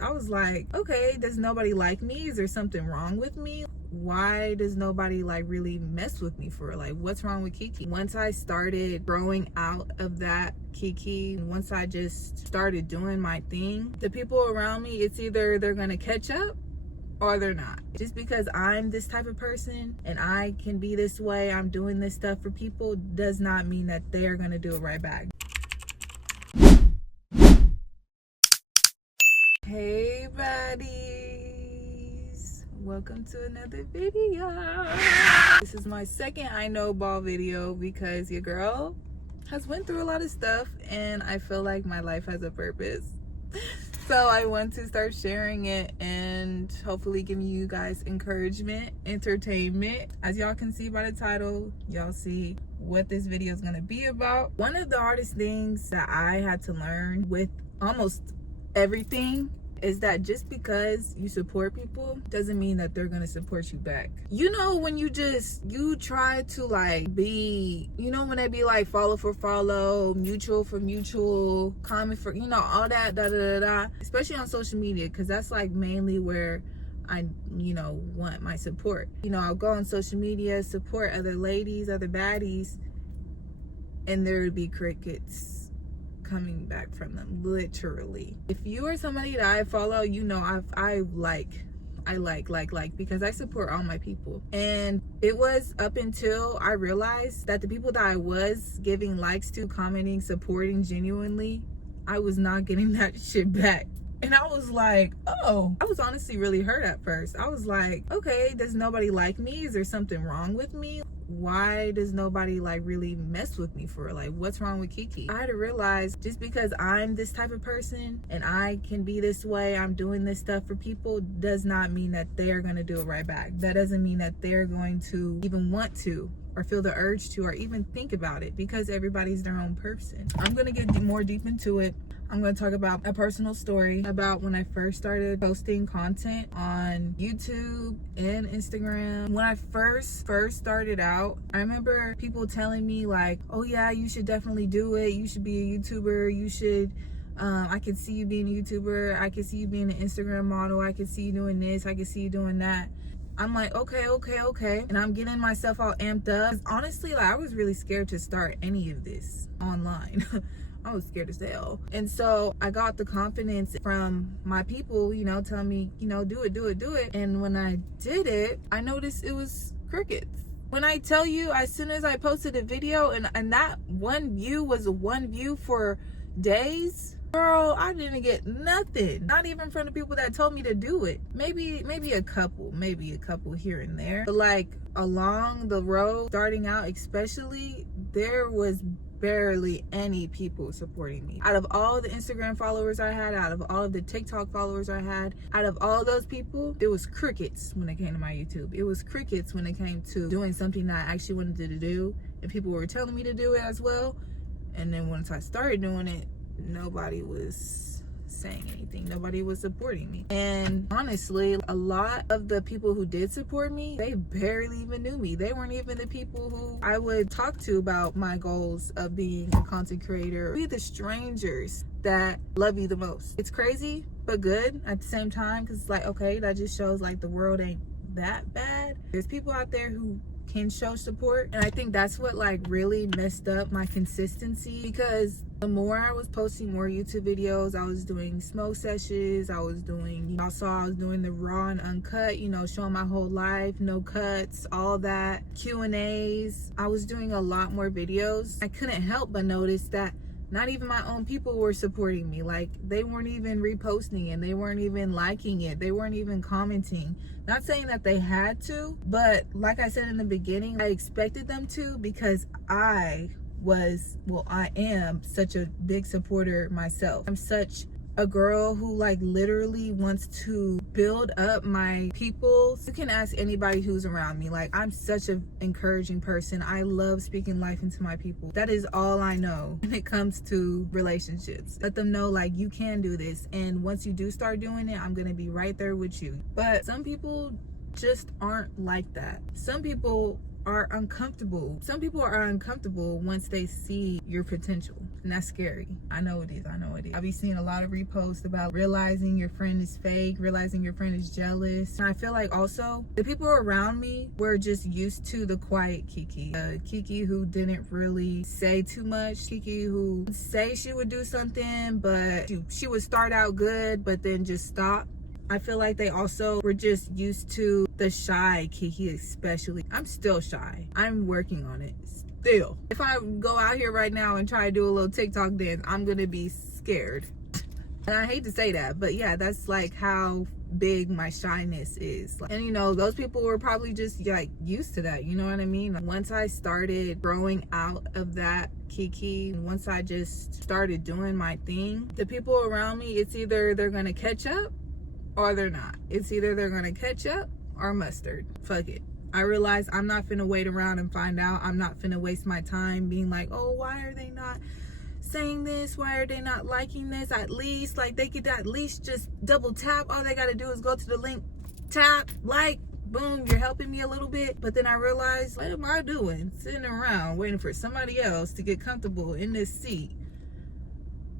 I was like, okay, does nobody like me? Is there something wrong with me? Why does nobody like really mess with me for like, what's wrong with Kiki? Once I started growing out of that Kiki, once I just started doing my thing, the people around me, it's either they're gonna catch up or they're not. Just because I'm this type of person and I can be this way, I'm doing this stuff for people, does not mean that they're gonna do it right back. Hey buddies, welcome to another video. This is my second I Know Ball video because your girl has went through a lot of stuff and I feel like my life has a purpose. So I want to start sharing it and hopefully giving you guys encouragement, entertainment. As y'all can see by the title, y'all see what this video is going to be about. One of the hardest things that I had to learn with almost everything is that just because you support people doesn't mean that they're gonna support you back. You know, when you try to like be, you know, when they be like follow for follow, mutual for mutual, comment for, you know, all that especially on social media, because that's like mainly where I, you know, want my support. You know, I'll go on social media, support other ladies, other baddies, and there would be crickets coming back from them, literally. If you are somebody that I follow, you know I like because I support all my people. And it was up until I realized that the people that I was giving likes to, commenting, supporting genuinely, I was not getting that shit back. And I was like, oh, I was honestly really hurt at first. I was like, okay, does nobody like me? Is there something wrong with me? Why does nobody like really mess with me for like, what's wrong with Kiki? I had to realize just because I'm this type of person and I can be this way, I'm doing this stuff for people, does not mean that they're gonna do it right back. That doesn't mean that they're going to even want to or feel the urge to or even think about it, because everybody's their own person. I'm gonna get more deep into it. I'm going to talk about a personal story about when I first started posting content on YouTube and Instagram. When I first started out, I remember people telling me like, oh yeah, you should definitely do it. You should be a YouTuber. You should, I could see you being a YouTuber. I could see you being an Instagram model. I could see you doing this. I could see you doing that. I'm like, okay. And I'm getting myself all amped up. Honestly, like, I was really scared to start any of this online. I was scared as hell. And so I got the confidence from my people, you know, telling me, you know, do it. And when I did it, I noticed it was crickets. When I tell you, as soon as I posted a video and that one view was one view for days, girl, I didn't get nothing. Not even from the people that told me to do it. Maybe a couple here and there. But like along the road, starting out especially, there was barely any people supporting me. Out of all the Instagram followers I had, out of all of the TikTok followers I had, out of all those people, it was crickets when it came to my YouTube. It was crickets when it came to doing something that I actually wanted to do, and people were telling me to do it as well. And then once I started doing it, nobody was saying anything. Nobody was supporting me. And honestly, a lot of the people who did support me, they barely even knew me. They weren't even the people who I would talk to about my goals of being a content creator. Be the strangers that love you the most. It's crazy, but good at the same time, because it's like, okay, that just shows like the world ain't that bad. There's people out there who can show support, and I think that's what like really messed up my consistency, because the more I was posting more YouTube videos, I was doing smoke sessions, I was doing, you know, I was doing the raw and uncut, you know, showing my whole life, no cuts, all that, Q&As. I was doing a lot more videos. I couldn't help but notice that not even my own people were supporting me. Like, they weren't even reposting and they weren't even liking it. They weren't even commenting. Not saying that they had to, but like I said in the beginning, I expected them to, because I am such a big supporter myself. I'm such a girl who like literally wants to build up my people. You can ask anybody who's around me. Like, I'm such an encouraging person. I love speaking life into my people. That is all I know when it comes to relationships. Let them know like, you can do this, and once you do start doing it, I'm gonna be right there with you. But some people just aren't like that. Some people are uncomfortable. Some people are uncomfortable once they see your potential, and that's scary. I know it is. I've been seeing a lot of reposts about realizing your friend is fake, realizing your friend is jealous. And I feel like also the people around me were just used to the quiet Kiki. Kiki who didn't really say too much. Kiki who would say she would do something, but she would start out good, but then just stop. I feel like they also were just used to the shy Kiki, especially. I'm still shy. I'm working on it still. If I go out here right now and try to do a little TikTok dance, I'm gonna be scared. And I hate to say that, but yeah, that's like how big my shyness is. And you know, those people were probably just like used to that, you know what I mean? Once I started growing out of that Kiki, once I just started doing my thing, the people around me, it's either they're gonna catch up or they're not. It's either they're gonna catch up or mustard. Fuck it. I realize I'm not finna wait around and find out. I'm not finna waste my time being like, oh, why are they not saying this? Why are they not liking this? At least, like, they could at least just double tap. All they gotta do is go to the link, tap, like, boom, you're helping me a little bit. But then I realized, what am I doing? Sitting around waiting for somebody else to get comfortable in this seat.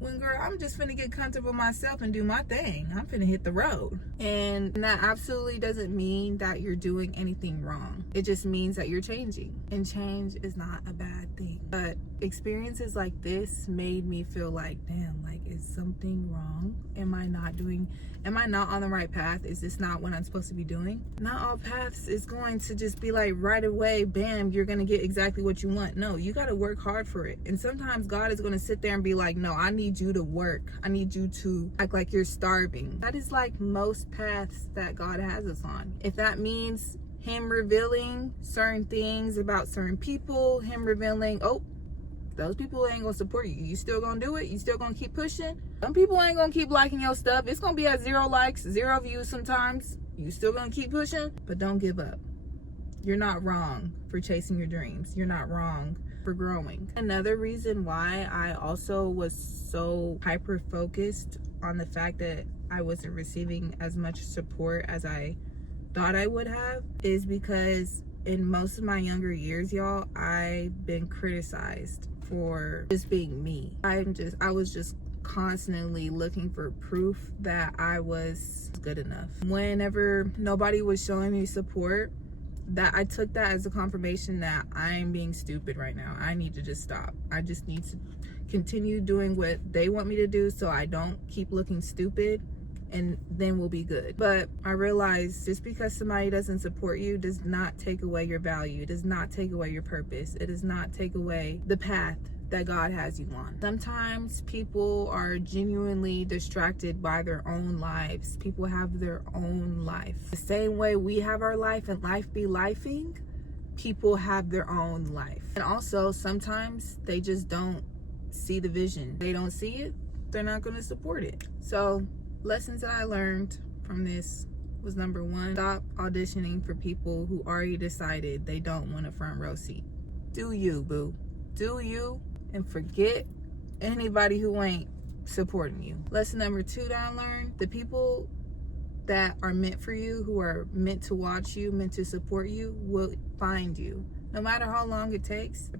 When, girl, I'm just finna get comfortable myself and do my thing. I'm finna hit the road. And that absolutely doesn't mean that you're doing anything wrong. It just means that you're changing. And change is not a bad thing. But experiences like this made me feel like, damn, like, is something wrong? Am I not on the right path? Is this not what I'm supposed to be doing? Not all paths is going to just be like right away, bam, you're gonna get exactly what you want. No, you gotta work hard for it. And sometimes God is gonna sit there and be like, no, I need you to work. I need you to act like you're starving. That is like most paths that God has us on. If that means him revealing certain things about certain people, him revealing, oh, those people ain't gonna support you. You still gonna do it? You still gonna keep pushing? Some people ain't gonna keep liking your stuff. It's gonna be at 0 likes, 0 views sometimes. You still gonna keep pushing, but don't give up. You're not wrong for chasing your dreams. You're not wrong for growing. Another reason why I also was so hyper focused on the fact that I wasn't receiving as much support as I thought I would have is because in most of my younger years, y'all, I've been criticized for just being me. I was just constantly looking for proof that I was good enough. Whenever nobody was showing me support, that I took that as a confirmation that I'm being stupid right now. I need to just stop. I just need to continue doing what they want me to do so I don't keep looking stupid, and then we'll be good. But I realized just because somebody doesn't support you does not take away your value. It does not take away your purpose. It does not take away the path that God has you on. Sometimes people are genuinely distracted by their own lives. People have their own life. The same way we have our life and life be lifing, people have their own life. And also sometimes they just don't see the vision. They don't see it, they're not gonna support it. So lessons that I learned from this was, number one, stop auditioning for people who already decided they don't want a front row seat. Do you, boo. Do you, and forget anybody who ain't supporting you. Lesson number two that I learned, the people that are meant for you, who are meant to watch you, meant to support you, will find you. No matter how long it takes,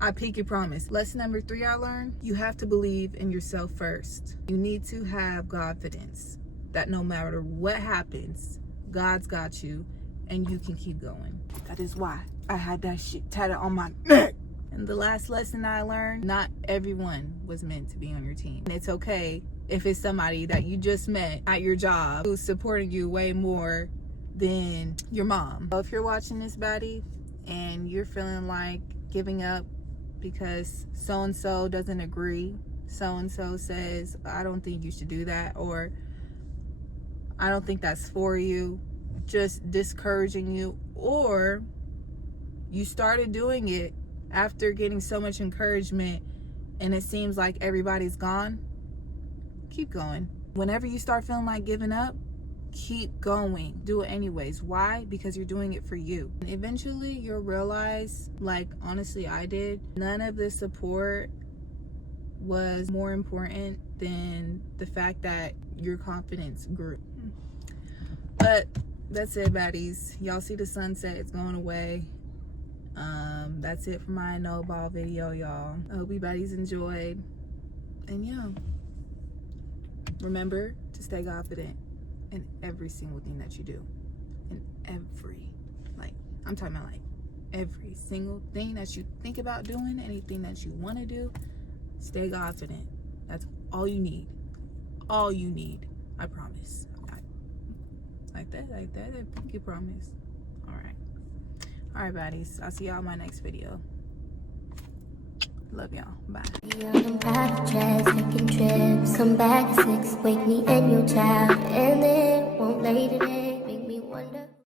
I pinky promise. Lesson number three I learned, you have to believe in yourself first. You need to have confidence that no matter what happens, God's got you and you can keep going. That is why I had that shit tatted on my neck. And the last lesson I learned, not everyone was meant to be on your team. And it's okay if it's somebody that you just met at your job who's supporting you way more than your mom. So if you're watching this, baddie, and you're feeling like giving up because so-and-so doesn't agree, so-and-so says, I don't think you should do that, or I don't think that's for you, just discouraging you, or you started doing it after getting so much encouragement and it seems like everybody's gone, keep going. Whenever you start feeling like giving up, keep going. Do it anyways. Why? Because you're doing it for you. And eventually you'll realize, like honestly I did, none of the support was more important than the fact that your confidence grew. But that's it, baddies. Y'all see the sunset, it's going away. That's it for my no ball video, y'all. I hope you baddies enjoyed. And yeah, remember to stay confident in every single thing that you do. In every, like, I'm talking about like every single thing that you think about doing, anything that you want to do, stay confident. That's all you need. All you need. I promise. Like that, I pinky promise. Alright, baddies. I'll see y'all in my next video. Love y'all. Bye. On private jets, taking trips. Come back at 6, wake me and your child, and it won't lay today.